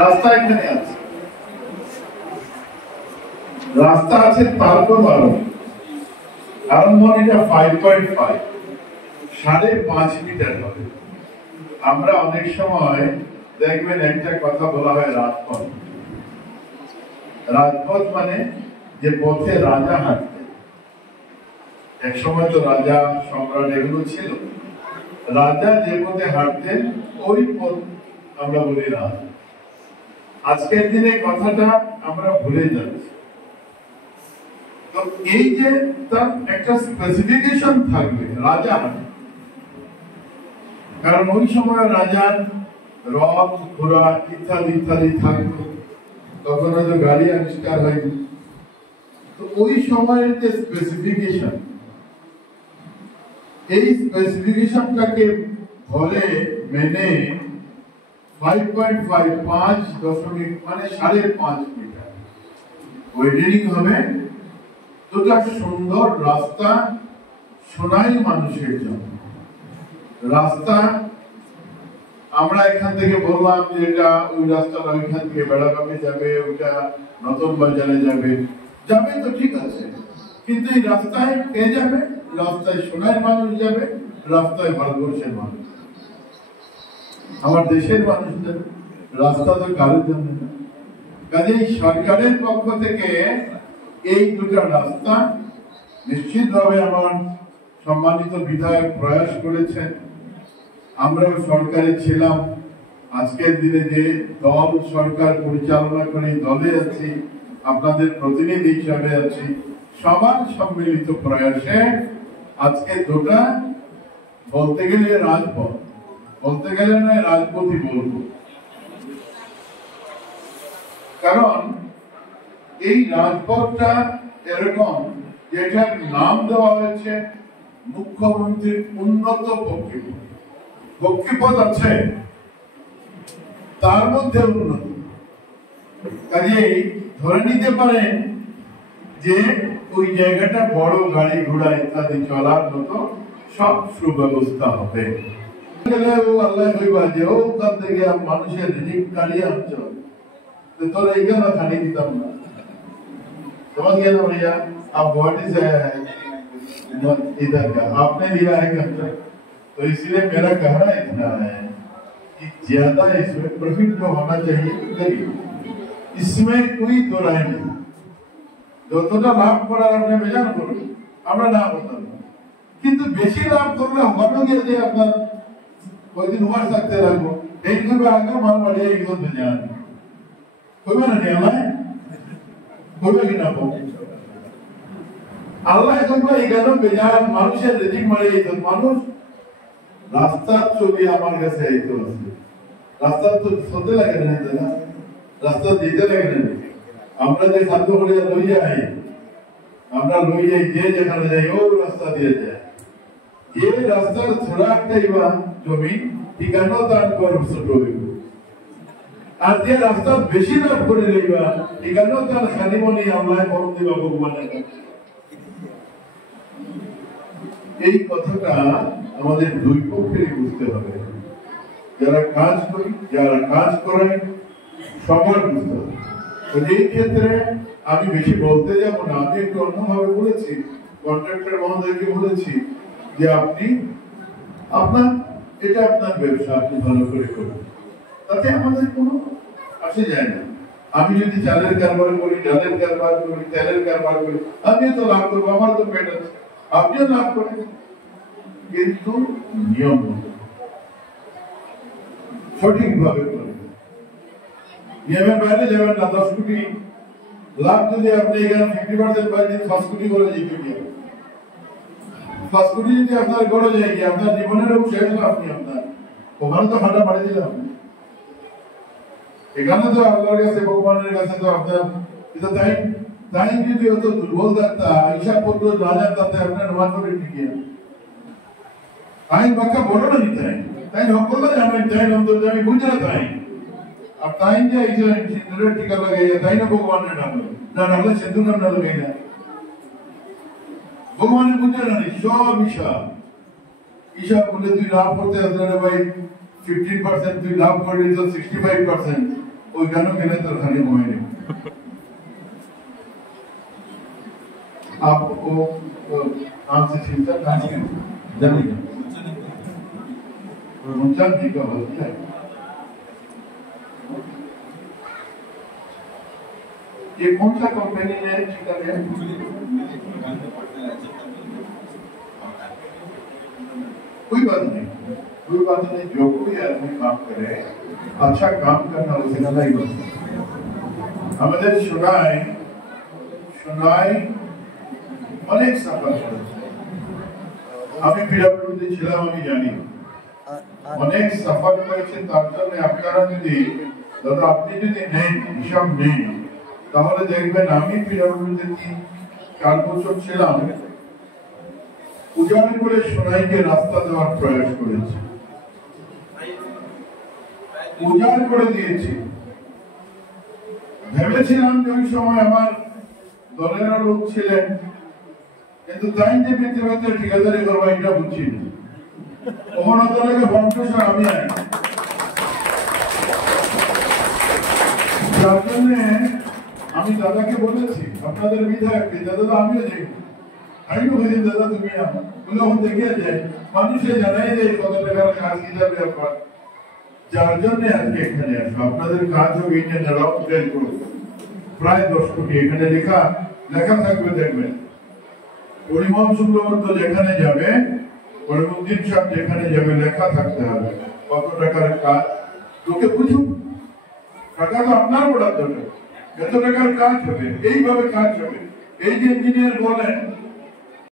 রাস্তা এখানে আছে, রাস্তা আছে তারপর আরম্ভনীটা 5.5 5.5 মিটার হবে। আমরা অনেক সময় দেখবেন একটা কথা বলা হয় রাজপথ। রাজপথ মানে যে পথে রাজা হাঁটতেন। এক সময় তো রাজা সম্রাট এগুলো ছিল, রাজা যে পথে হাঁটতেন ওই পথ আমরা বলি রাজ। আজকের দিনে কথাটা আমরা ভুলে যাচ্ছি। তো এই যে তার একটা স্পেসিফিকেশন থাকবে রাজা, কারণ ওই সময় রাজার রথ ঘোড়া ইত্যাদি ইত্যাদি থাকতো, তখন হয়তো গাড়ি আবিষ্কার হয়নি। তো ওই সময়ের যে স্পেসিফিকেশন, এই স্পেসিফিকেশনটাকে ধরে মেনে 5.5 মানে 5.5 মিটার ওয়েডিং হবে। দুটা সুন্দর রাস্তা সোনাই মানুষের জন্য। রাস্তা আমরা এখান থেকে বললাম যে এটা ওই রাস্তাটা ওইখান থেকে বেড়াগামে যাবে, ওইটা নতুন বাজারে যাবে, যাবে তো ঠিক আছে, কিন্তু এই রাস্তায় কে যাবে? রাস্তায় সোনার মানুষ যাবে, রাস্তায় ভারতবর্ষের মানুষ, আমার দেশের মানুষদের। রাস্তা তো কারোর জন্য না। কাজেই সরকারের পক্ষ থেকে এই দুটো রাস্তা নিশ্চিতভাবে আমার সম্মানিত বিধায়ক প্রয়াস করেছেন। আমরাও সরকারে ছিলাম, আজকের দিনে যে দল সরকার পরিচালনা করে দলে আছি, আপনাদের প্রতিনিধি হিসাবে আছি, সবার সম্মিলিত প্রয়াসে আজকে দুটা বলতে গেলে রাজপথ, বলতে গেলে নয় রাজপথই বলবো, কারণ এই রাজপথটা এরকম যেটার নাম দেওয়া হয়েছে মুখ্যমন্ত্রীর উন্নত পক্ষীপথ। পক্ষীপথ আছে, তার মধ্যে উন্নত। কাজেই ধরে নিতে পারেন যে ওই জায়গাটা বড় গাড়ি ঘোড়া ইত্যাদি চলার মতো সব সুব্যবস্থা হবে। মানুষের রিজিক কাড়িয়ে অঞ্চল তোর এইখানে খানি দিতাম না। समझ गया ना भैया? आप गुवाहाटी से आया है इधर का, आपने लिया है कंट्रैक्ट, तो इसीलिए मेरा कहना इतना है कि ज्यादा इसमें प्रॉफिट जो होना चाहिए करिए, इसमें कोई दो राय नहीं। যতটা লাভ করার আপনি বেজান করুন, আমরা না করতাম, কিন্তু বেশি লাভ করলে হবে গিয়ে যে আপনার কয়েকদিন ওয়াশ থাকতে লাগবো, এইভাবে আগে মাল বাড়িয়ে একদম বেজান করবে না। নিয়ে করবে কিনা আল্লাহ বেজান মানুষের রেজিক মারে। মানুষ রাস্তার ছবি আমার কাছে আইতে আছে, রাস্তার তো সতে লাগে না, রাস্তা দিতে লাগে না। আমরা যে খাদ্য করে লই যাই, আমরা লই যাই যে যেখানে যাই ও রাস্তা দিয়ে যায়। যে রাস্তার থোড়া একটা জমি ঠিকানো দান কর ছোট হইব, আর যে রাস্তা বেশি লাভ করে লইবা ঠিকানো তার খানিমনি আল্লাহ বরং দিবা ভগবানের কাছে। এই কথাটা আমাদের দুই পক্ষেরই বুঝতে হবে, যারা কাজ করি যারা কাজ করাই সবার বুঝতে হবে। এই ক্ষেত্রে আমি বেশি বলতে যাব না, আমি একটু অন্যভাবে বলেছি, কন্ট্রাক্টর মহোদয়কে বলেছি যে আপনি আপনার এটা আপনার ব্যবসা, আপনি ভালো করে করুন, তাতে আমাদের কোনো আসে যায় না। আমি যদি চালের কারবার করি, ডালের কারবার করি, তেলের কারবার করি, আমিও তো লাভ করবো, আমার তো পেট আছে, আপনিও লাভ করেন, কিন্তু নিয়ম সঠিকভাবে করেন। নিয়মের বাইরে যাবেন না। 10 কোটি লাভ যদি আপনি এখানে 50% পাই, 5 কোটি করে জিতে গিয়ে 5 কোটি যদি আপনার গড়ে যায় গিয়ে আপনার জীবনেরও শেষ না, আপনি আপনার ওখানে তো ফাটা মারি দিলাম, এখানে তো আল্লাহর কাছে ভগবানের কাছে তো আপনার এটা তাই যদি অত দুর্বল থাকতা হিসাব পত্র না জানতে আপনার নামাজ পড়ে ঠিকই আইন বাক্কা বড় না নিতে তাই সকল জানেন, তাই অন্তর আমি বুঝে না তাই আর তাই যে সিন্দুরের টিকা লাগাই তাই না ভগবানের নাম না নাহলে সিন্দুর নাম না লাগাই না, ভগবানের বুঝে না সব হিসাব বলে তুই লাভ করতে আসলে ভাই 15% তুই লাভ করলি তো 65%, ওইখানেও গেলে তোর খালি মনে आप वो नाम से चिंता नहीं है जमीन मुंचन जी का होता है ये कौन सा कंपनी ने चिकन है कोई बात नहीं जो कोई आदमी काम करे अच्छा काम करना उसे नहीं बोलते हमारे सुनाई অনেক সাফার করেছে আমি পিডব্লিউডি ছিলাম আমি জানি অনেক সাফার করেছে তার জন্য আপনারা যদি দাদা আপনি যদি নেন হিসাব নেই তাহলে দেখবেন আমি পিডব্লিউডি 4 বছর ছিলাম উজাড় করে সোনাইকে রাস্তা দেওয়ার প্রয়াস করেছি উজাড় করে দিয়েছি ভেবেছিলাম যে ওই সময় আমার দলের লোক ছিলেন কিন্তু তাই যে পৃথিবীতে ঠিকাদারি করবো এটা বুঝছি অমরতলাকে বংশসর আমি আনি যার জন্য আমি দাদাকে বলেছি আপনাদের বিধায়ককে দাদা আমিও যাই আমিও বলি দাদা তুমি বলে ওখান দেখে যায় মানুষে জানাই যে কত টাকার কাজ হিসাবে ব্যাপার যার জন্য আজকে এখানে আসবো আপনাদের কাজ হবে এই নিয়ে রাউন্ড করবো প্রায় 10 কোটি এখানে লেখা থাকবে দেখবেন পরিমল শুক্লবৈদ্য যেখানে যাবে পরিমুদ্দিন সাহেব যেখানে যাবে লেখা থাকতে হবে কত টাকার কাজ লোকে বুঝুক টাকা তো আপনার বরাদ্দ এত টাকার কাজ হবে এইভাবে কাজ হবে এই যে ইঞ্জিনিয়ার বলেন